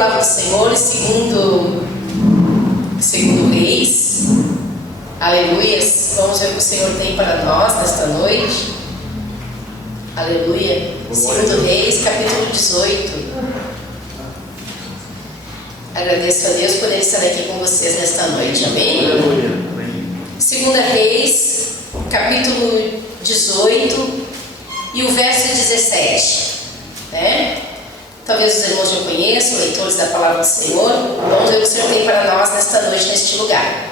palavra do Senhor, segundo Reis. Aleluias. Vamos ver o que o Senhor tem para nós nesta noite. Aleluia. Segundo Reis, capítulo 18. Agradeço a Deus por ele estar aqui com vocês nesta noite. Amém? Aleluia. Segunda Reis, capítulo 18 e o verso 17. Né? Talvez os irmãos não conheçam, leitores da palavra do Senhor. Vamos ver o que o Senhor tem para nós nesta noite, neste lugar.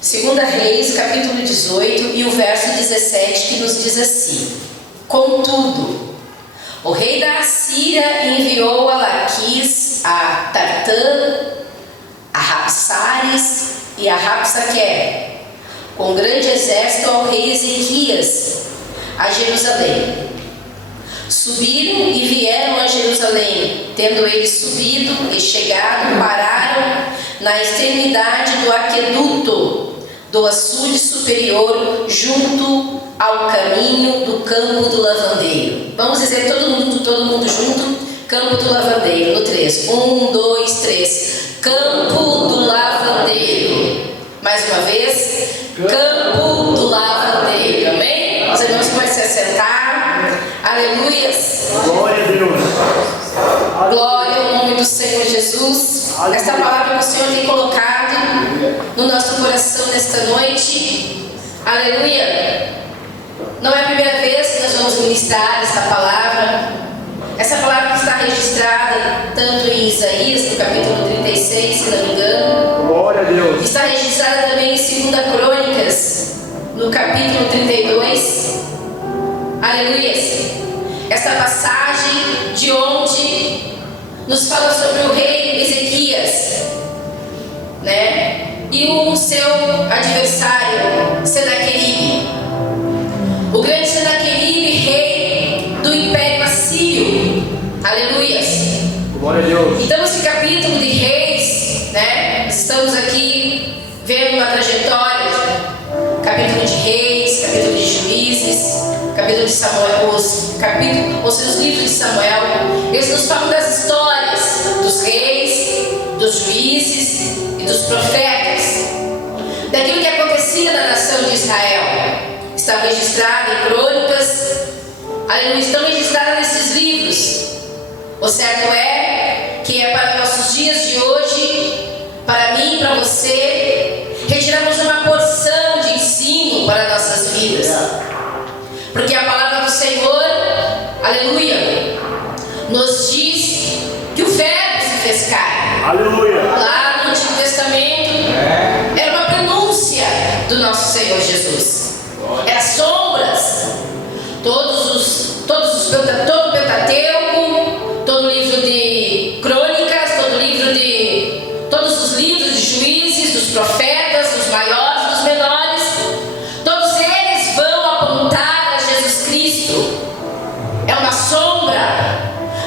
Segunda Reis, capítulo 18 e o verso 17, que nos diz assim: Contudo, o rei da Assíria enviou a Laquis, a Tartã, a Rapsares e a Rapsaque, com grande exército ao rei Ezequias, a Jerusalém. Subiram e vieram a Jerusalém. Tendo eles subido e chegado, pararam na extremidade do aqueduto do açude superior, junto ao caminho do campo do lavandeiro. Vamos dizer todo mundo junto. Campo do lavandeiro, no 3. 1, 2, 3. Campo do lavandeiro. Mais uma vez. Campo do lavandeiro. Amém? Os irmãos podem se assentar. Aleluias. Glória a Deus. Glória ao nome do Senhor Jesus. Esta palavra que o Senhor tem colocado no nosso coração nesta noite. Aleluia. Não é a primeira vez que nós vamos ministrar esta palavra. Essa palavra que está registrada tanto em Isaías, no capítulo 36, se não me engano. Glória a Deus. Está registrada também em 2 Crônicas, no capítulo 32. Aleluia. Essa passagem de onde nos fala sobre o rei Ezequias, né? E o seu adversário, Senaqueribe. O grande Senaqueribe, rei do Império Assírio. Aleluia. Glória a Deus. Então esse capítulo de Reis, né? Estamos aqui vendo uma trajetória, capítulo de Reis, capítulo de Juízes, capítulo de Samuel, os livros de Samuel. Eles nos falam das histórias dos reis, dos juízes e dos profetas, daquilo que acontecia na nação de Israel. Está registrado em Crônicas. Aleluia. Estão registrados nesses livros. O certo é que é para nossos dias de hoje, para mim e para você, retiramos uma porção de ensino para nossas vidas. Porque a palavra do Senhor, aleluia, nos diz que o Verbo se fez carne. Aleluia. Lá no Antigo Testamento era uma pronúncia do nosso Senhor Jesus. Era sombras. Todo o Pentateuco, todo o livro de Crônicas, todos os livros de Juízes, dos profetas, dos maiores, dos menores, todos eles vão apontar a Jesus Cristo. É uma sombra.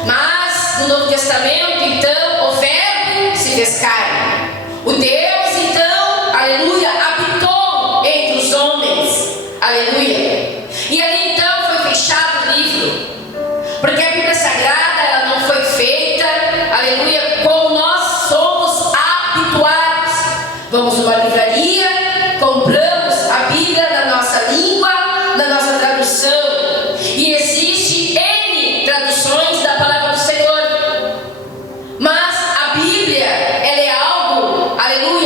Mas no Novo Testamento, então, o Verbo se fez carne. O Deus, então, aleluia, habitou entre os homens. Aleluia. E ali então foi fechado o livro. Porque a Bíblia Sagrada, ela não foi feita, aleluia, como nós somos habituados. Vamos numa livraria, compramos a Bíblia na nossa língua, na nossa tradução. E existe N traduções da palavra do Senhor. Mas a Bíblia, ela é algo, aleluia,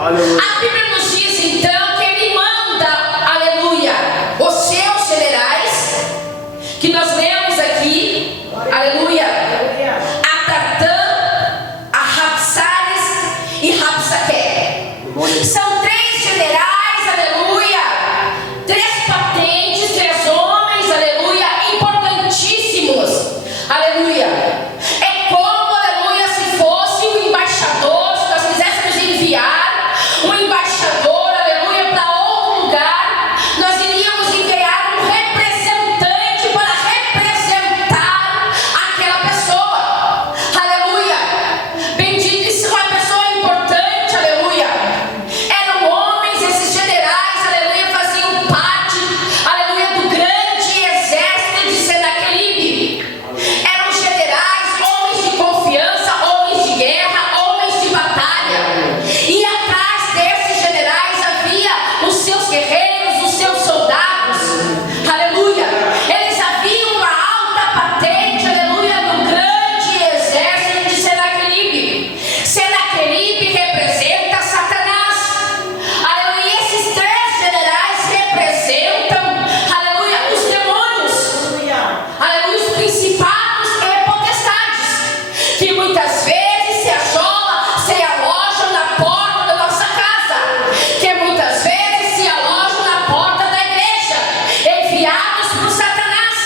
Aleluia. A Bíblia nos diz então que ele manda, aleluia, os seus generais, que nós lemos aqui, aleluia, a Tartã, a Rapsares e Rapsaque. São 3 generais, aleluia, 3 patentes, 3 homens, aleluia, importantíssimos, aleluia. É como, aleluia, se fosse um embaixador, se nós quiséssemos enviar um embaixador, aleluia, para outro lugar, nós iríamos enviar um representante para representar aquela pessoa, aleluia. Bendito, isso é uma pessoa importante, aleluia. Eram homens, esses generais, aleluia, faziam parte, aleluia, do grande exército de Senaqueribe. Eram generais, homens de confiança, homens de guerra, homens de batalha. E atrás desses generais havia os seus guerreiros, os seus soldados, aleluia. Eles haviam uma alta patente, aleluia, no grande exército de Senaqueribe. Senaqueribe representa Satanás, aleluia. E esses 3 generais representam, aleluia, os demônios, aleluia, os principados e potestades, que muitas vezes se alojam na porta da nossa casa, que muitas vezes se alojam na porta da igreja, enviados por Satanás,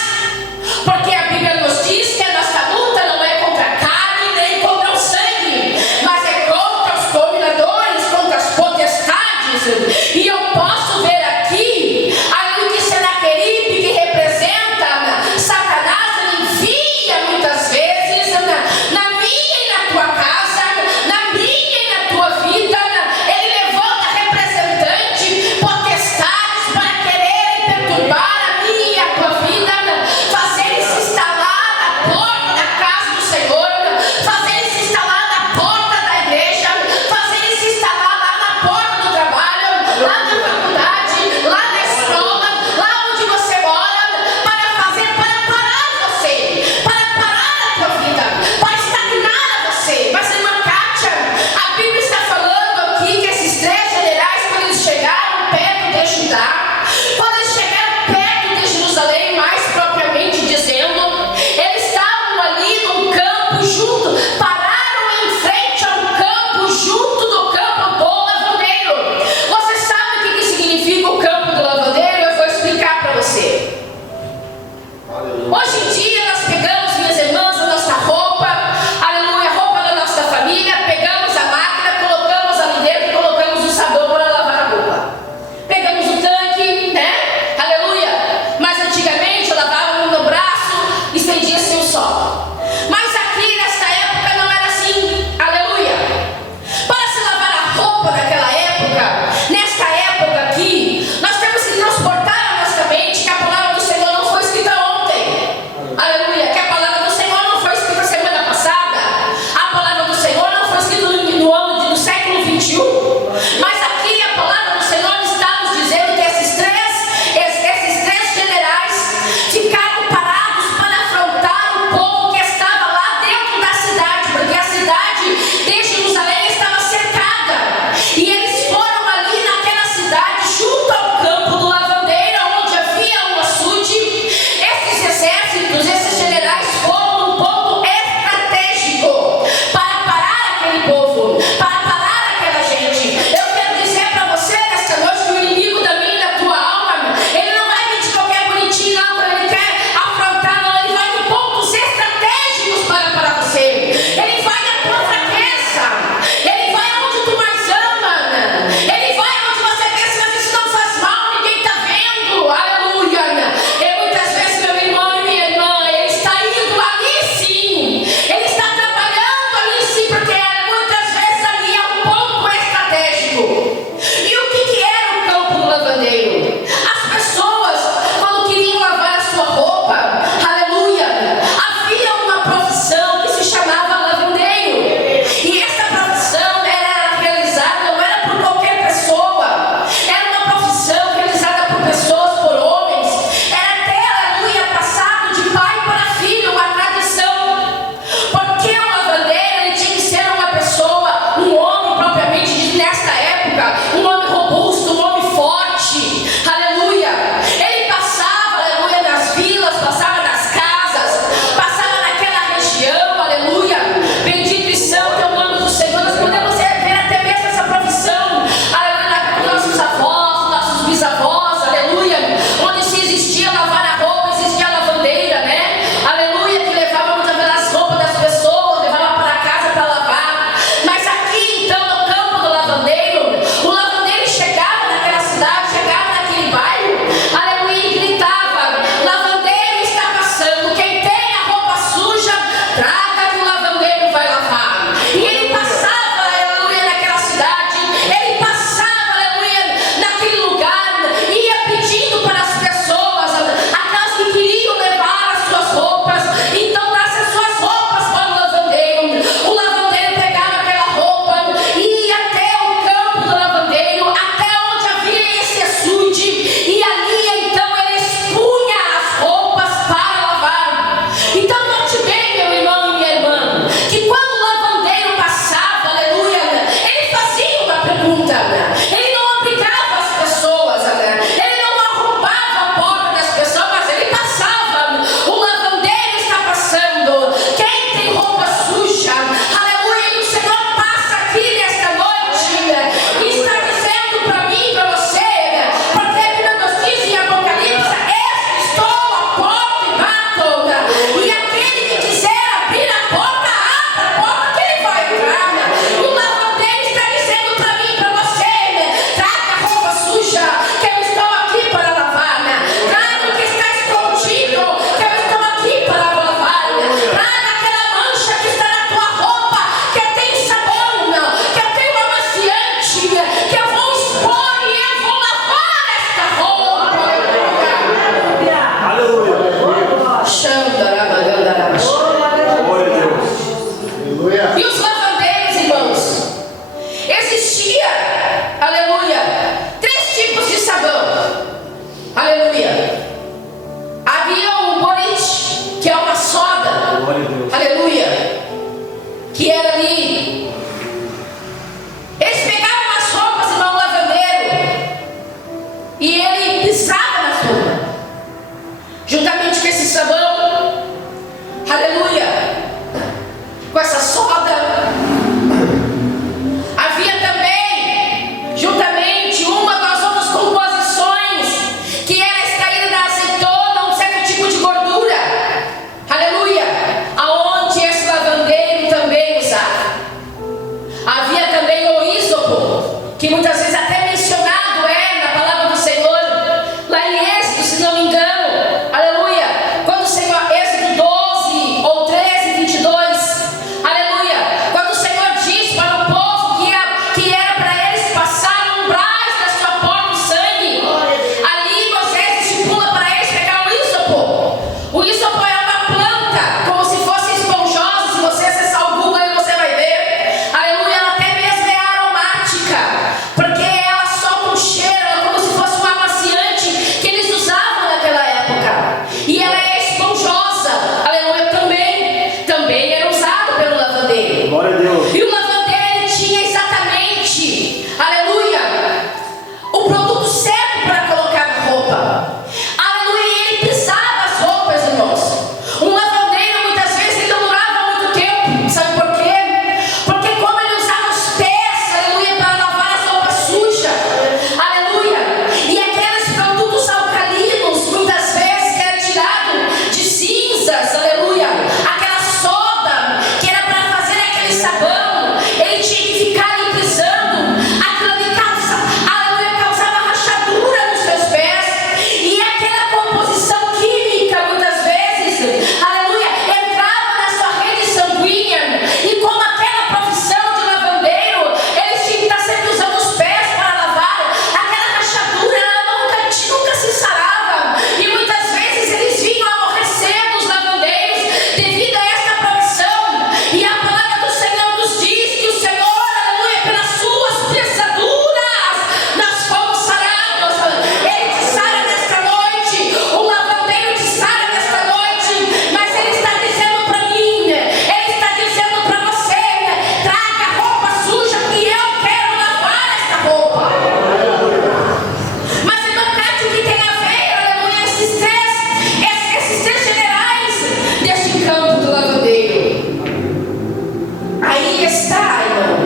porque a Bíblia nos diz que a nossa luta não é contra a carne nem contra o sangue, mas é contra os dominadores, contra as potestades. E eu posso ver aqui, aleluia, que Senaqueribe, que representa Satanás, ele envia muitas vezes na minha e na tua casa, na minha e na tua vida, ele levanta representante, potestades para quererem perturbar a minha e a tua vida, fazerem se instalar na porta da casa do Senhor, fazerem se instalar na porta da igreja, fazerem se instalar lá na porta do trabalho, lá na faculdade, lá na escola, lá onde você mora, para parar você, para parar a tua vida, para estagnar você. Mas, irmã Kátia, a Bíblia está falando aqui que esses 3 generais, quando eles chegaram perto de Judá, quando eles chegaram perto de Jerusalém, mais propriamente dizendo, eles estavam ali num campo junto, pararam em frente a um campo junto do campo do lavandeiro. Você sabe o que significa o campo do lavandeiro? Eu vou explicar para você. Hoje em dia nós pegamos, minhas irmãs, a nossa roupa, aleluia, a roupa da nossa família, pegamos a máquina, colocamos ali dentro e colocamos o sabão para lavar a roupa. Pegamos o tanque, né? Aleluia. Mas antigamente eu lavava no braço, estendia-se um só. Mas aqui nesta época não era assim, aleluia. Para se lavar a roupa naquela época, nesta época aqui, nós temos que transportar a nossa mente que a palavra do Senhor não foi escrita ontem. era ali. Eles pegavam as roupas, irmão, no lavandeiro, e ele pisava na sopa, juntamente com esse sabão, aleluia, com essa soda. Havia também, juntamente, uma das outras composições, que era extraída da azeitona, um certo tipo de gordura, aleluia, aonde esse lavandeiro também usava. Havia também o ísopo, que muitas vezes até mencionado na palavra do Senhor, lá em Êxodo, se não me engano, aleluia, quando o Senhor, Êxodo 12 ou 13, 22, aleluia, quando o Senhor diz para o povo que era para eles passar umbrais da sua porta o sangue, ali Moisés estipula para eles pegar o ísopo. O ísopo é uma planta, como se fosse esponjosa. Se você acessar o Google aí você vai ver, aleluia, ela até mesmo é aromática, porque ela solta um cheiro, ela é como se fosse um amaciante que eles usavam naquela época, e ela é esponjosa, aleluia, também era usado pelo lavandeiro. Glória a Deus. E o lavandeiro, ele tinha exatamente, aleluia, o produto certo para colocar na roupa, aleluia, e ele pisava as roupas, irmãos. Um lavandeiro, muitas vezes, ele não durava muito tempo, sabe por quê? Porque como ele usava os pés, aleluia, para lavar as roupas sujas, aleluia, e aqueles produtos alcalinos, muitas vezes, que era tirado de cinzas, aleluia, aquela soda, que era para fazer aquele sabão, ele tinha que ficar ali pisando, aquilo ali causava rachadura nos seus pés, e aquela composição química, muitas vezes, aleluia, entrava na sua rede sanguínea, e como aquela profissão de lavandeiro, eles tinham que estar sempre usando os pés para lavar, aquela rachadura, ela nunca se sarava, e muitas vezes eles vinham a morrer cedo, os lavandeiros, devido a esta profissão. E a palavra do Senhor nos diz que o Senhor, aleluia, pelas suas pisaduras nós fomos sarados. Ele te sara nesta noite, o lavandeiro te sara nesta noite, mas ele está dizendo para mim, ele está dizendo para você: traga a roupa suja que eu quero lavar esta roupa. Mas irmão, Cátia, o que tem a ver, aleluia, esses três generais deste campo do lavandeiro? Aí está, irmão,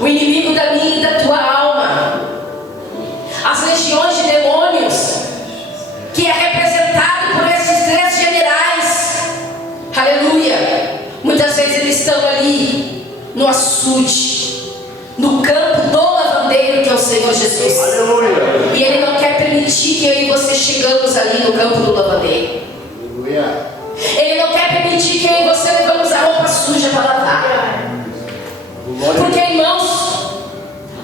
o inimigo da minha e da tua alma, as legiões de demônios, que é representado por esses três generais, aleluia. Muitas vezes eles estão ali no açude, no campo do lavandeiro, que é o Senhor Jesus. Aleluia. E ele não quer permitir que eu e você chegamos ali no campo do lavandeiro. Aleluia. Ele não quer permitir que eu e você levamos a roupa suja para lavar. Glória a Porque, irmãos,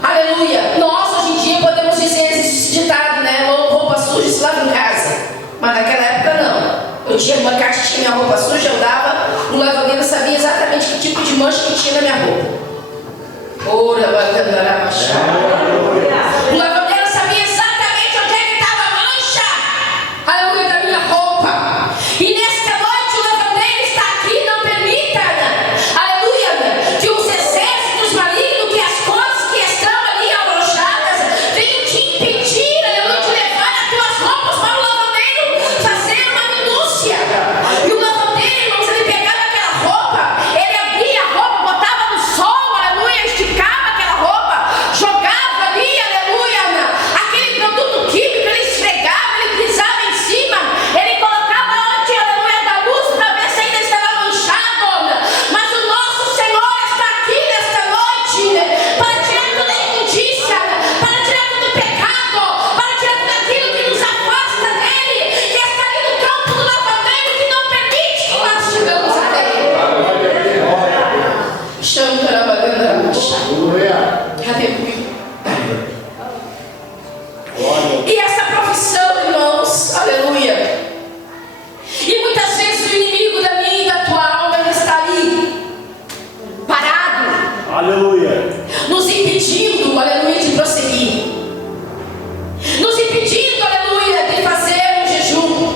aleluia, nós hoje em dia podemos dizer esse ditado, né? Roupa suja se lava em casa. Mas naquela época não. Eu tinha uma caixa que tinha minha roupa suja, eu dava, o lavandeiro sabia exatamente que tipo de mancha que tinha na minha roupa. Ora, bagandara, o lavandeiro sabia exatamente onde é que estava a mancha, aleluia, da minha roupa. E nesta noite o lavandeiro está aqui. Não permita, aleluia, que os exércitos malignos, que as coisas que estão ali alojadas venham te impedir, aleluia, de levar as tuas roupas para o lavandeiro fazer uma minúcia. E o lavandeiro, irmãos, ele pegava aquela roupa, ele abria a roupa, botava no sol, aleluia, esticava aquela roupa, jogava ali, aleluia, aquele produto químico, ele esfregava, ele pisava em cima, ele colocava antes, aleluia, da luz para ver se ainda estava manchado. Mas o nosso Senhor está aqui nesta noite para tirar toda a imundícia, para tirar todo o pecado, para tirar tudo aquilo que nos afasta dele, que está ali no campo do lavandeiro, que não permite que nós chegamos a ele. Aleluia. E essa profissão, irmãos, aleluia. E muitas vezes o inimigo da minha e da tua alma, ele está ali, parado, Aleluia. nos impedindo, aleluia, de prosseguir, nos impedindo, aleluia, de fazer um jejum,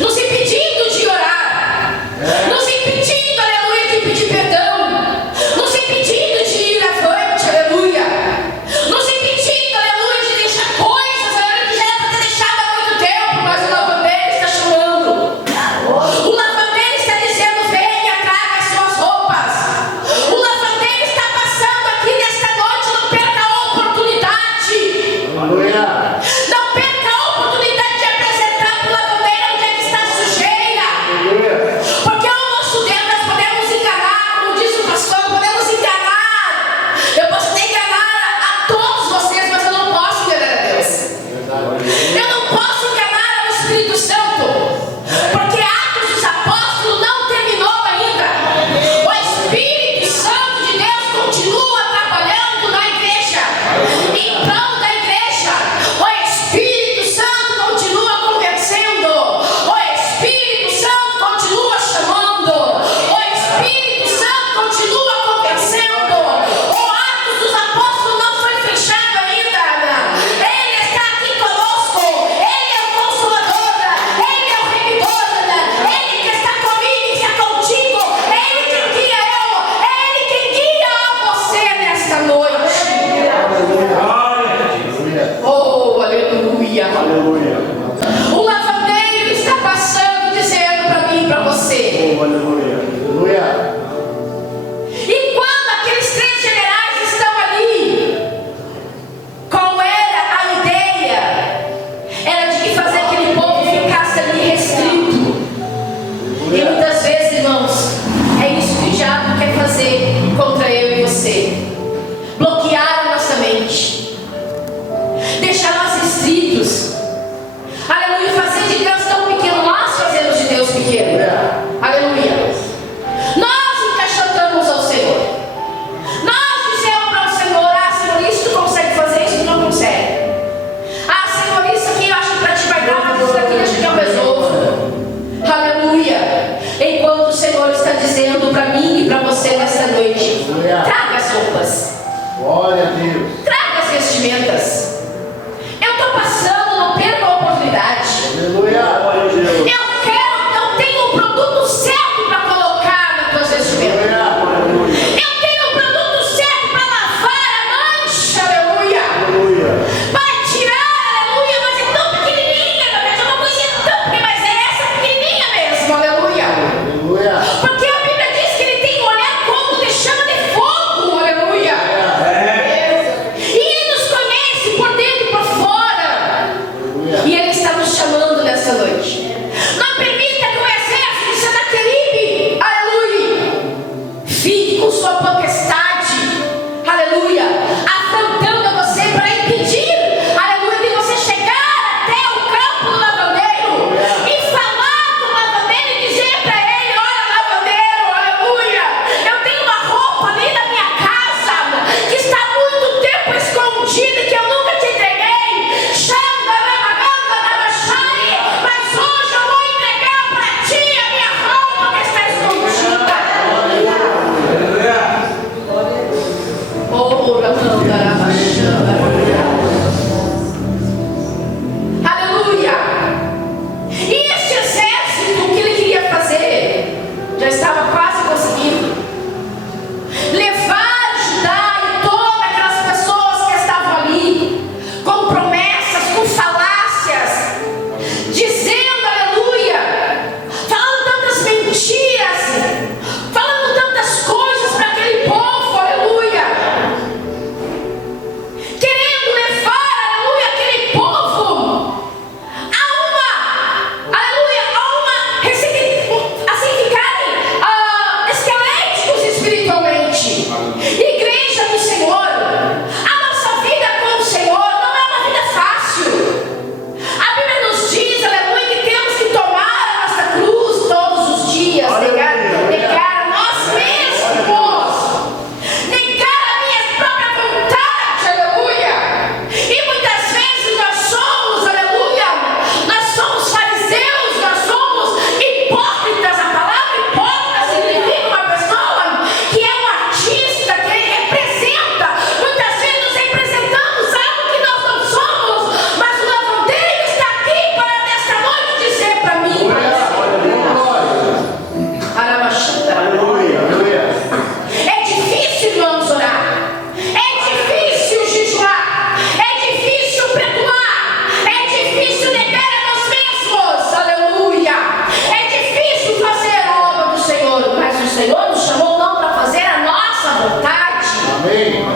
nos impedindo de orar, nos impedindo, aleluia, de pedir perdão. entendo. Aleluia. Nós encaixotamos ao Senhor. Nós dizemos para o Senhor: ah, Senhor, isso tu consegue fazer, isso tu não consegue. Ah, Senhor, isso aqui eu acho que para ti vai dar, mas isso daqui deixa que eu resolvo. Aleluia. Enquanto o Senhor está dizendo para mim e para você nesta noite: traga as roupas. Glória a Deus. Traga as vestimentas. Eu estou passando, não perca a oportunidade. Aleluia. Glória a Deus. Eu tenho o produto certo para colocar nas tuas vestimentas. Eu tenho o produto certo para lavar a mancha, aleluia. Para tirar, aleluia, mas é tão pequenininha, meu Deus, é uma coisinha tão pequena, mas é essa pequenininha mesmo, aleluia. Porque a Bíblia diz que ele tem um olhar como de chama de fogo, aleluia. E ele nos conhece por dentro e por fora. E ele está nos chamando nessa noite. Não permita que o exército de Senaqueribe, aleluia, fique com sua potestade, aleluia, afrontando você para impedir, aleluia, de você chegar até o campo do lavandeiro e falar com o lavandeiro e dizer para ele: olha, lavandeiro, aleluia, eu tenho uma roupa ali na minha casa que está há muito tempo escondida, que eu nunca te entreguei. Mas hoje eu vou entregar para ti a minha roupa que está escondida. Oh, aleluia. E este exército, o que ele queria fazer, já estava quase conseguindo levar Judá e todas aquelas pessoas que estavam ali com promessas, com falácias, dizendo, aleluia, falando tantas mentiras, falando tantas coisas para aquele povo, aleluia, querendo levar, aleluia, aquele povo assim ficarem esqueléticos espiritualmente. Igreja do Senhor, a nossa vida com o Senhor não é uma vida fácil. A Bíblia nos diz, aleluia, que temos que tomar a nossa cruz todos os dias, negar nós mesmos, negar a minha própria vontade, aleluia. E muitas vezes nós somos, aleluia, nós somos fariseus, nós somos hipócritas. A palavra hipócrita significa uma pessoa que é um artista, que ele representa. Muitas vezes nos representamos algo que nós não somos, mas o lavandeiro está aqui para nesta noite dizer para mim: é difícil, irmãos, orar. É difícil jejuar. É difícil perdoar. É difícil negar a nós mesmos. Aleluia. É difícil fazer a obra do Senhor. Mas o Senhor nos chamou não para fazer a nossa vontade. Amém.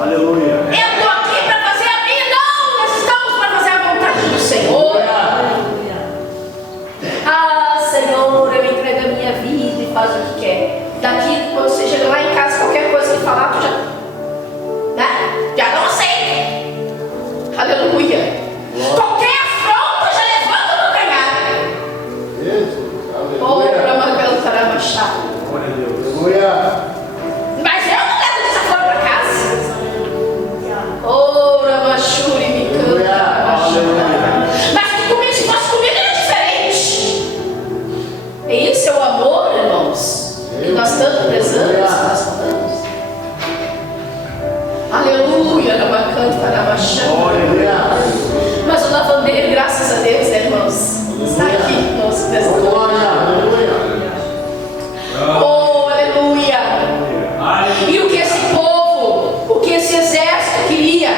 Aleluia. Eu estou aqui para fazer a minha. Não, nós estamos para fazer a vontade do Senhor. Ah, Senhor, eu entrego a minha vida e faz o que quer. Daqui, quando você chega lá em casa, qualquer coisa que falar, tu já não aceita. Aleluia. Qualquer afronta já levanta no canhado. Jesus. Oh, Aleluia. Brahmacantarabachá. Glória a Deus. Aleluia. Mas eu não levo desaforo para casa. Oh, Ramachuri, me canta. Mas comigo, se fosse comigo, era diferente. E isso é o amor, irmãos, que nós tanto prezamos, que nós falamos. Aleluia, Ramacanta, Glória. mas o lavandeiro, graças a Deus, né, irmãos, está aqui, nosso testemunho. Glória. Aleluia. Oh, aleluia. E o que esse povo, o que esse exército queria,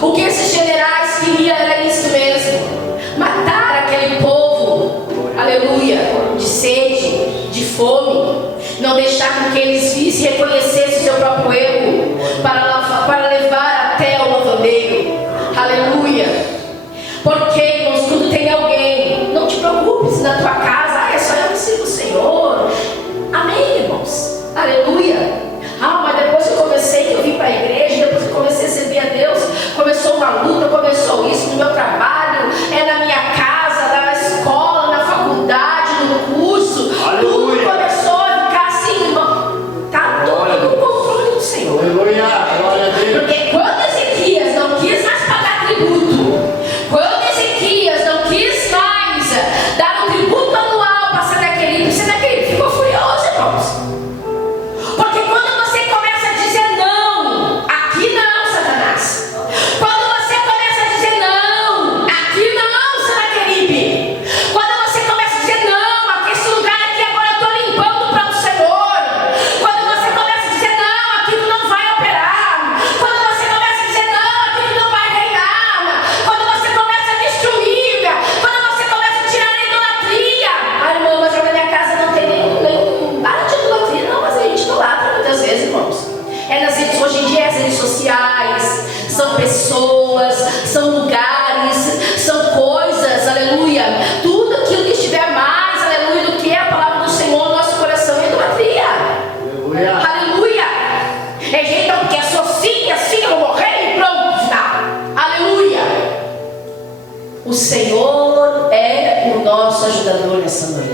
o que esses generais queriam era isso mesmo: matar aquele povo, aleluia, de sede, de fome, não deixar com que eles vissem e reconhecessem o seu próprio erro, para levar até o lavandeiro, aleluia. Porque, irmãos, quando tem alguém, não te preocupes na tua casa, é só eu que sirvo o Senhor. Amém, irmãos, aleluia. Mas depois eu comecei, que eu vim para a igreja, depois eu comecei a servir a Deus, começou uma luta, começou isso no meu trabalho, na minha casa, na escola, na faculdade.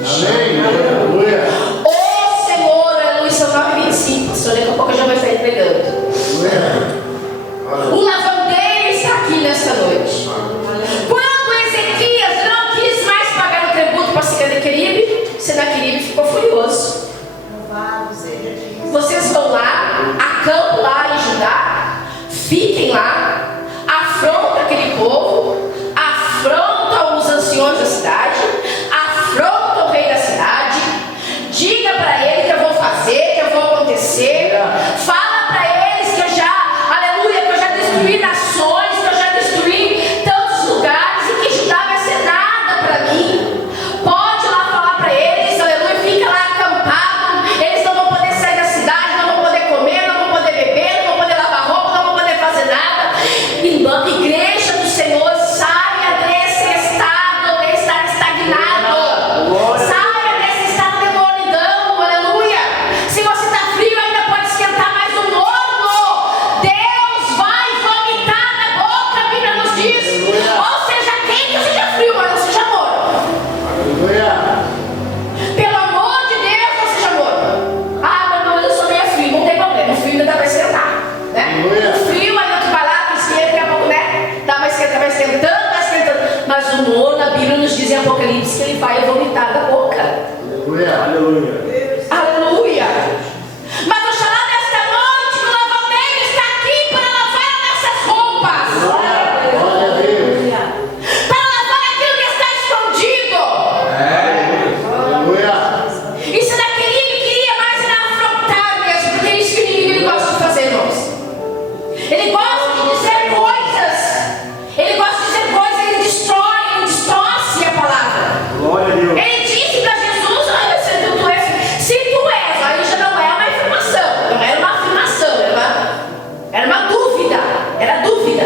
Amém. Aleluia. O Senhor, aleluia, são 9h25, pastor, daqui a pouco eu já vou estar entregando. Aleluia. O lavandeiro está aqui nesta noite. Quando Ezequias não quis mais pagar o tributo para Senaqueribe, Senaqueribe ficou furioso. Vocês vão lá, acampam lá em Judá, fiquem lá, afrontam aquele povo, afrontam os anciões da cidade, afrontam o rei da cidade, diga para ele que eu vou fazer, que eu vou acontecer, fala para eles que eu já, aleluia, que eu já destruí nações, que eu já destruí tantos lugares e que Judá vai ser nada para mim. Pode lá falar para eles, aleluia, fica lá acampado, eles não vão poder sair da cidade, não vão poder comer, não vão poder beber, não vão poder lavar roupa, não vão poder fazer nada. Igreja do Senhor, saia desse estado de estar estagnado, saia desse estado de mornidão, aleluia. Se você está frio, ainda pode esquentar mais um morno. Deus vai vomitar na boca, a Bíblia nos diz, ou seja quente ou seja frio, mas não seja morno. Aleluia. Pelo amor de Deus, não seja morno. Ah, mas eu sou meio frio, não tem problema, o frio ainda dá para esquentar, né? O frio ainda tu vai lá, tu esquenta, daqui a pouco, né? Dá mais esquentando, vai esquentando. Mas o morno, a Bíblia nos diz em Apocalipse que ele vai vomitar da boca. Aleluia. Aleluia. Aleluia. Mas eu chamar nesta noite que o lavandeiro está aqui para lavar nossas roupas, Glória a Deus. para lavar aquilo que está escondido. Aleluia. E Senaqueribe queria mais era afrontar mesmo, porque é isso que o inimigo ele gosta de fazer, irmãos. Ele gosta de dizer coisas. Ele gosta de dizer coisas, ele destrói, ele distorce a palavra. Glória a Deus. Ele disse para Jesus, olha, se tu és, aí já não é uma afirmação, não era uma afirmação, era uma dúvida, era dúvida.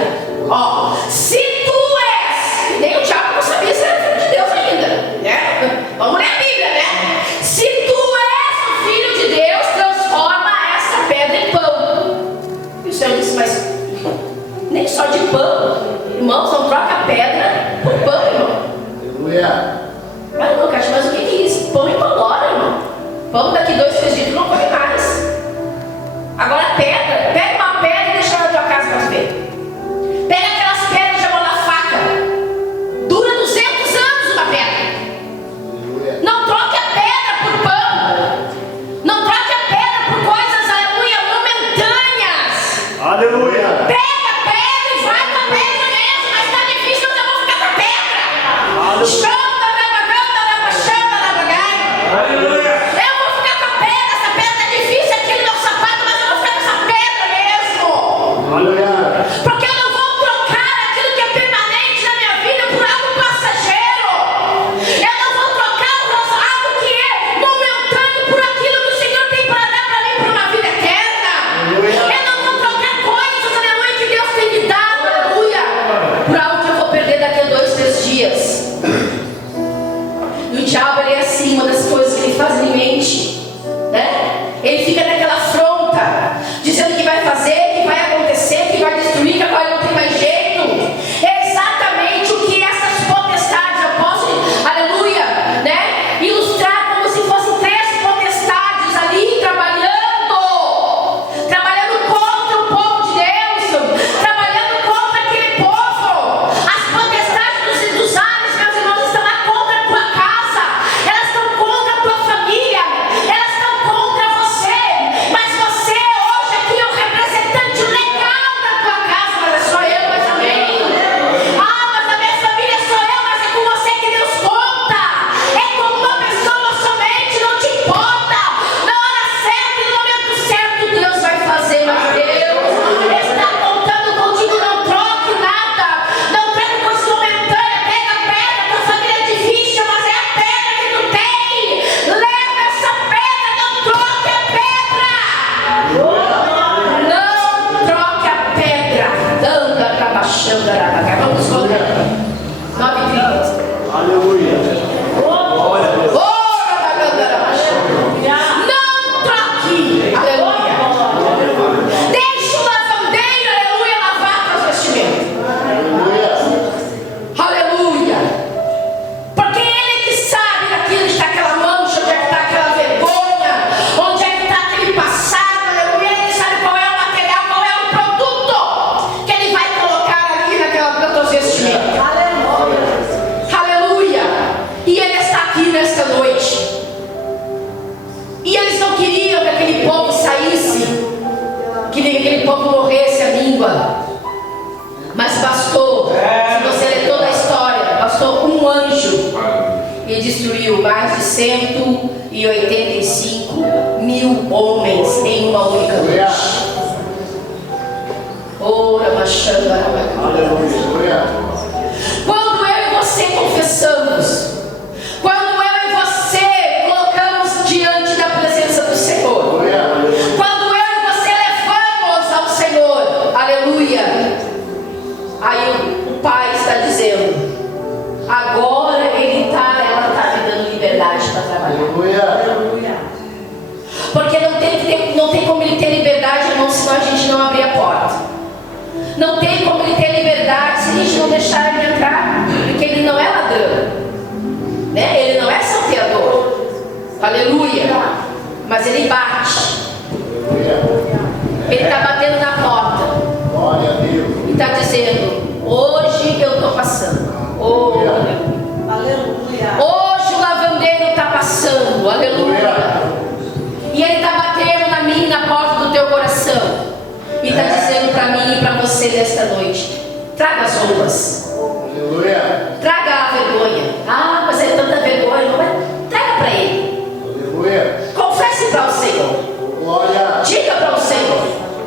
Ó, se tu és, nem o diabo não sabia se era filho de Deus ainda, né? Vamos ler a Bíblia, né? Se tu és o filho de Deus, transforma essa pedra em pão. E o Senhor disse, mas nem só de pão, irmãos, não troca pedra por pão, irmão. Aleluia. Mas irmão, mas o que é isso? Pão incolora, irmão. Pão daqui 2, 3 dias tu não come mais. Agora pedra, pega uma pedra e deixa na tua casa para ver. Pega aquelas pedras de amolar faca. Dura 200 anos uma pedra. Aleluia. Não troque a pedra por pão. Não troque a pedra por coisas, aleluia, momentâneas. Aleluia. Pega a pedra e vai com a pedra mesmo, mas está difícil, então eu vou ficar com a pedra. Chama, Aleluia. eu vou ficar com a pedra, essa pedra é difícil, aqui no meu sapato, mas eu vou ficar com essa pedra mesmo. Aleluia. Porque eu não vou trocar aquilo que é permanente na minha vida por algo passageiro. Eu não vou trocar algo que é momentâneo por aquilo que o Senhor tem para dar para mim por uma vida eterna. Eu não vou trocar coisas, aleluia, que Deus tem me dado, aleluia, por algo que eu vou perder daqui a 2, 3 dias. E o diabo, ele é assim, uma das coisas que ele faz em mente, né? Ele fica naquela afronta, dizendo que vai fazer, que vai acontecer, que vai destruir, que agora não tem mais jeito. É exatamente o que essas potestades, eu posso, aleluia, né? Ilustrar como se fossem 3 potestades ali trabalhando contra o povo de Deus, trabalhando contra aquele povo. As potestades dos ares, meus irmãos, estão lá contra a tua casa, elas estão contra a tua família, destruiu mais de 185.000 homens em uma única Aleluia. noite. Ora, Aleluia. quando eu e você confessamos, quando eu e você colocamos diante da presença do Senhor, quando eu e você levamos ao Senhor, aleluia, aí o Pai está dizendo, agora ela está me dando liberdade para trabalhar. Aleluia. Porque não tem como ele ter liberdade, irmão, senão a gente não abrir a porta. Não tem como ele ter liberdade se a gente não deixar ele entrar, porque ele não é ladrão, né? Ele não é salteador, aleluia, mas ele bate, ele está batendo na porta, Glória a Deus. e está dizendo, hoje eu estou passando, oh, aleluia. Hoje o lavandeiro está passando, aleluia, e ele está batendo na minha, na porta do teu coração, e está dizendo para mim e para você nesta noite, traga as roupas, Aleluia. traga